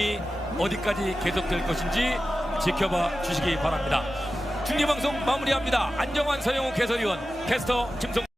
게임이 어디까지 계속될 것인지 지켜봐 주시기 바랍니다. 중계방송 마무리합니다. 안정환 서영욱 해설위원, 캐스터 김성